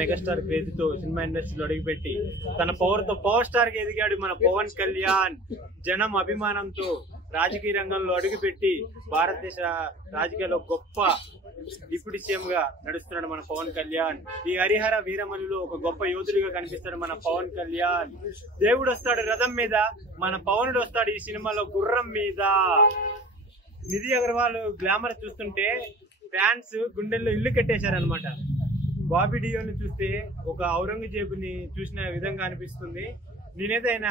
Megastar craze తో cinema ఇండస్ట్రీలో అడుగుపెట్టి తన పవర్ స్టార్ గా ఎదిగాడు మన పవన్ కళ్యాణ్. జనం అభిమానంతో రాజకీయ రంగంలో అడుగుపెట్టి భారతదేశ రాజకీయాల్లో గొప్ప డిప్యూటీ సీఎం గా నడుస్తున్నాడు మన పవన్ కళ్యాణ్. ఈ హరిహర వీరమల్లిలో ఒక గొప్ప యోధుడిగా కనిపిస్తాడు మన పవన్ కళ్యాణ్. దేవుడు వస్తాడు రథం మీద, మన పవనుడు వస్తాడు ఈ సినిమాలో గుర్రం మీద. నిధి అగర్వాల్ గ్లామర్ చూస్తుంటే ఫ్యాన్స్ గుండెల్లో ఇల్లు కట్టేశారనమాట. బాబీ డియోల్ని చూస్తే ఒక ఔరంగజేబుని చూసిన విధంగా అనిపిస్తుంది. నేనైతే ఆయన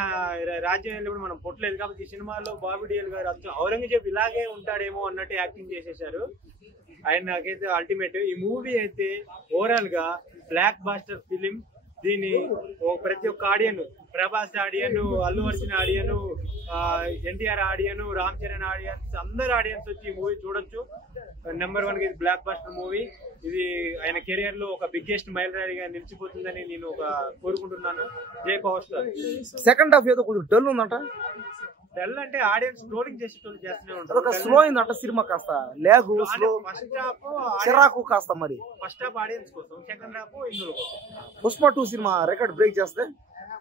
రాజ్యం వెళ్ళినప్పుడు మనం పుట్టలేదు కాబట్టి ఈ సినిమాలో బాబీ డియోల్ గారు ఔరంగజేబు ఇలాగే ఉంటాడేమో అన్నట్టు యాక్టింగ్ చేసేసారు. ఆయన నాకైతే అల్టిమేట్. ఈ మూవీ అయితే ఓవరాల్ గా బ్లాక్ బాస్టర్ ఫిలిం. దీన్ని ప్రతి ఒక్క ఆడియన్, ప్రభాస్ ఆడియన్, అల్లు అర్జున్ ఆడియన్, ఎన్టీఆర్ ఆడియన్, రామ్ చరణ్ ఆడియన్స్, అందరు ఆడియన్స్ వచ్చి ఈ మూవీ చూడొచ్చు. నెంబర్ 1 ఇది బ్లాక్ బాస్టర్ మూవీ. ఇది ఆయన కెరియర్ లో ఒక బిగ్గెస్ట్ మైలురాయిగా నిలిచిపోతుందని నేను కోరుకుంటున్నాను. జై పవర్ స్టార్. సెకండ్ హాఫ్ ఏదో కొంచెం డల్ ఉందంట. డల్ అంటే ఆడియన్స్ ట్రోలింగ్ చేసేటోళ్ళు చేస్తూనే ఉంటారు. స్లో అయిందంట సినిమా, కాస్త లేగు, స్లో, ఫస్ట్ హాఫ్ చిరాకు కాస్త. మరి ఫస్ట్ హాఫ్ ఆడియన్స్ కోసం, సెకండ్ హాఫ్ ఇందులో కోసం. పుష్ప 2 సినిమా రికార్డ్ బ్రేక్ చేస్తే,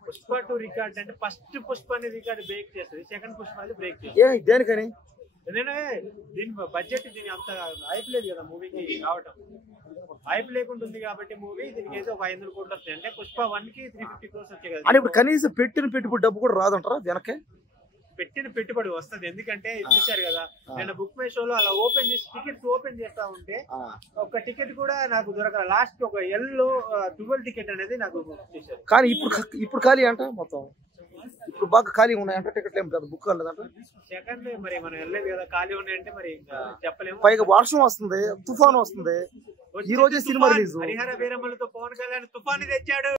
పుష్ప 2 రికార్డ్ అంటే ఫస్ట్ పుష్ప అనే రికార్డ్ బ్రేక్ చేస్తుంది, సెకండ్ పుష్ప అనేది బ్రేక్ చేస్తుంది. దేనికని? ఎందుకంటే దీని బడ్జెట్ దీని అంత హైప్ లేదు కదా మూవీకి రావటం. హైప్ లేకుంటుంది కాబట్టి మూవీ దీనికి అయితే ఒక 500 కోట్లు వస్తాయి. అంటే పుష్ప 1 కి 350 crores వచ్చాయి కదా. అని ఇప్పుడు కనీసం పెట్టిన పెట్టుబడి డబ్బు కూడా రాదంటారా వెనకే? పెట్టిన పెట్టుబడి వస్తుంది. ఎందుకంటే చూశారు కదా, నేను బుక్ మై షోలో అలా ఓపెన్ చేసి టికెట్స్ ఓపెన్ చేస్తా ఉంటే ఒక టికెట్ కూడా నాకు దొరకదు. లాస్ట్ ఒక ఎల్లో 12 టికెట్ అనేది నాకు చేశారు. కానీ ఇప్పుడు ఖాళీ అంట మొత్తం. ఇప్పుడు బాగా ఖాళీ ఉన్నాయంట టికెట్లు. ఏం కదా బుక్ కాలేదంట. సెకండ్ మరి మనం వెళ్ళలేదు కదా, ఖాళీ ఉన్నాయంటే మరి చెప్పలేము. పైగా వర్షం వస్తుంది, తుఫాను వస్తుంది. ఈ రోజే సినిమా రిలీజ్. హరిహర వీరమల్లితో పవన్ కళ్యాణ్ తుఫాను తెచ్చాడు.